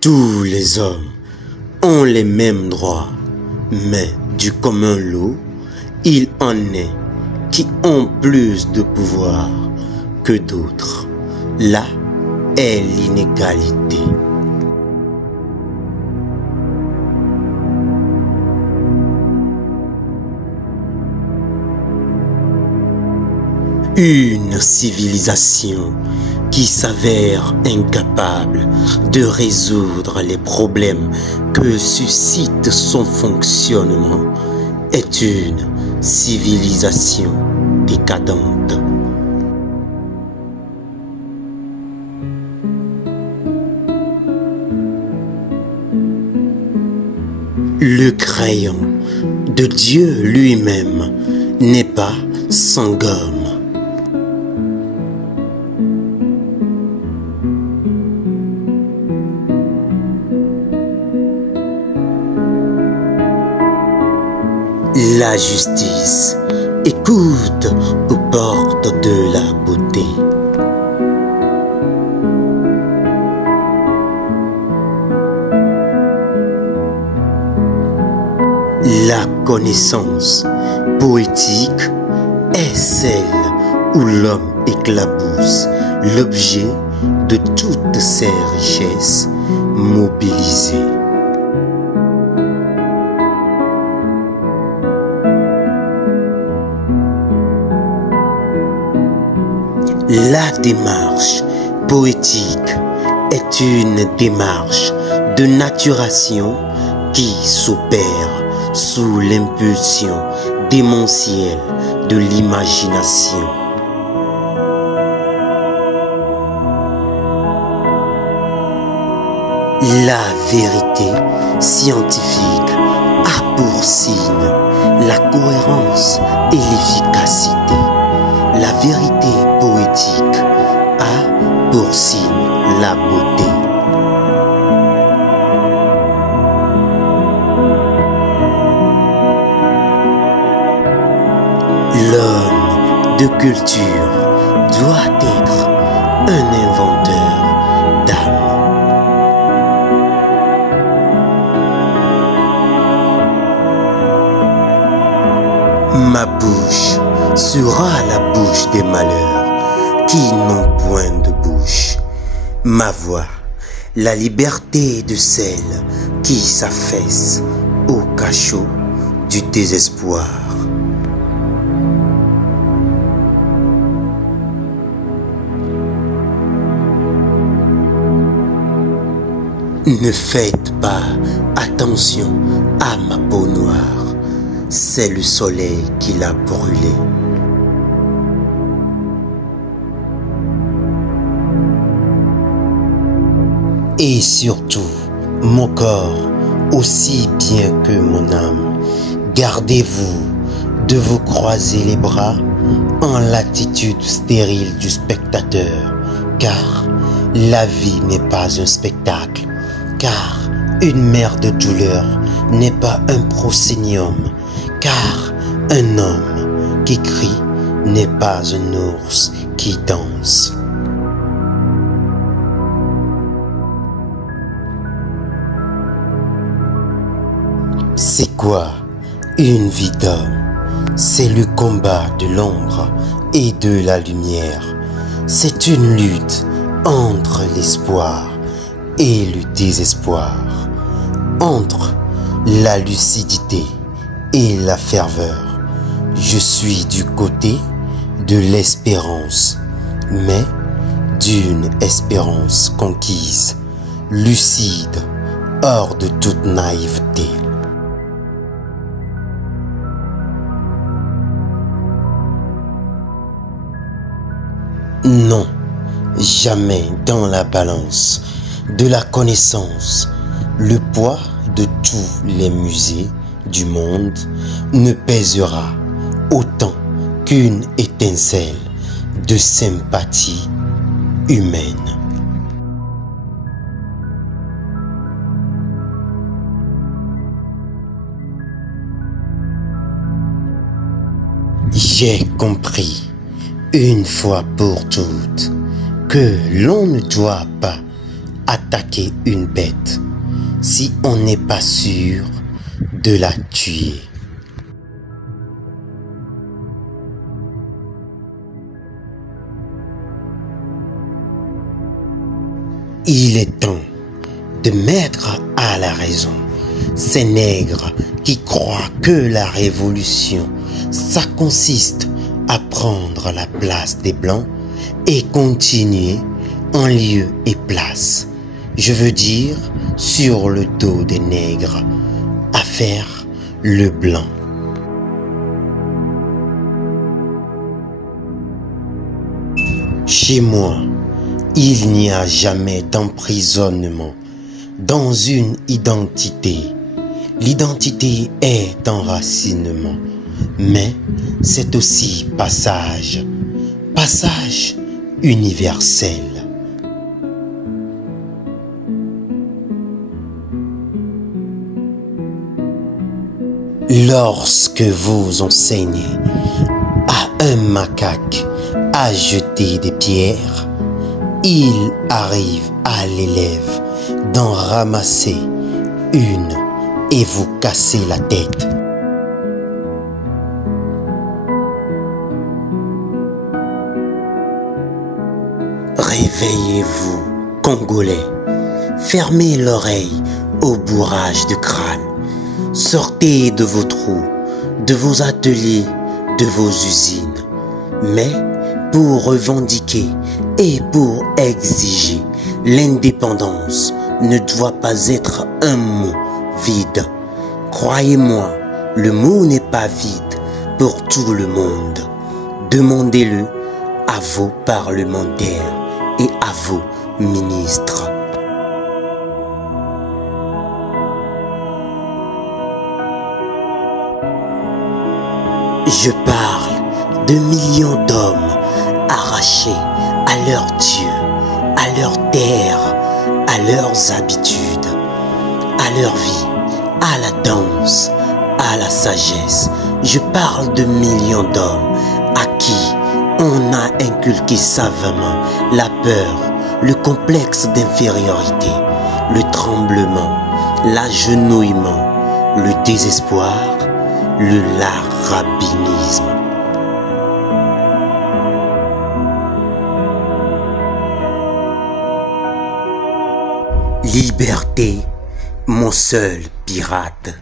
Tous les hommes ont les mêmes droits, mais du commun lot, il en est qui ont plus de pouvoir que d'autres. Là est l'inégalité. Une civilisation qui s'avère incapable de résoudre les problèmes que suscite son fonctionnement est une civilisation décadente. Le crayon de Dieu lui-même n'est pas sans gomme. La justice écoute aux portes de la beauté. La connaissance poétique est celle où l'homme éclabousse l'objet de toutes ses richesses mobilisées. La démarche poétique est une démarche de naturation qui s'opère sous l'impulsion démentielle de l'imagination. La vérité scientifique a pour signe la cohérence et l'efficacité. La vérité poétique a pour signe la beauté. L'homme de culture doit être un inventeur d'âme. Ma bouche sera la bouche des malheurs qui n'ont point de bouche. Ma voix, la liberté de celles qui s'affaissent au cachot du désespoir. Ne faites pas attention à ma peau noire, c'est le soleil qui l'a brûlée. Et surtout, mon corps, aussi bien que mon âme, gardez-vous de vous croiser les bras en l'attitude stérile du spectateur, car la vie n'est pas un spectacle, car une mère de douleur n'est pas un proscénium, car un homme qui crie n'est pas un ours qui danse. C'est quoi une vie d'homme? C'est le combat de l'ombre et de la lumière. C'est une lutte entre l'espoir et le désespoir, entre la lucidité et la ferveur. Je suis du côté de l'espérance, mais d'une espérance conquise, lucide, hors de toute naïveté. Non, jamais dans la balance de la connaissance, le poids de tous les musées du monde ne pèsera autant qu'une étincelle de sympathie humaine. J'ai compris une fois pour toutes que l'on ne doit pas attaquer une bête si on n'est pas sûr de la tuer? Il est temps de mettre à la raison ces nègres qui croient que la révolution, ça consiste à prendre la place des Blancs et continuer en lieu et place, je veux dire sur le dos des nègres, à faire le blanc. Chez moi, il n'y a jamais d'emprisonnement dans une identité. L'identité est enracinement, mais c'est aussi passage, passage universel. Lorsque vous enseignez à un macaque à jeter des pierres, il arrive à l'élève d'en ramasser une et vous casser la tête. Réveillez-vous, Congolais. Fermez l'oreille au bourrage de crâne. Sortez de vos trous, de vos ateliers, de vos usines. Mais pour revendiquer et pour exiger, l'indépendance ne doit pas être un mot vide. Croyez-moi, le mot n'est pas vide pour tout le monde. Demandez-le à vos parlementaires et à vos ministres. Je parle de millions d'hommes arrachés à leur Dieu, à leur terre, à leurs habitudes, à leur vie, à la danse, à la sagesse. Je parle de millions d'hommes à qui on a inculqué savamment la peur, le complexe d'infériorité, le tremblement, l'agenouillement, le désespoir, le larabinisme. Liberté, mon seul pirate.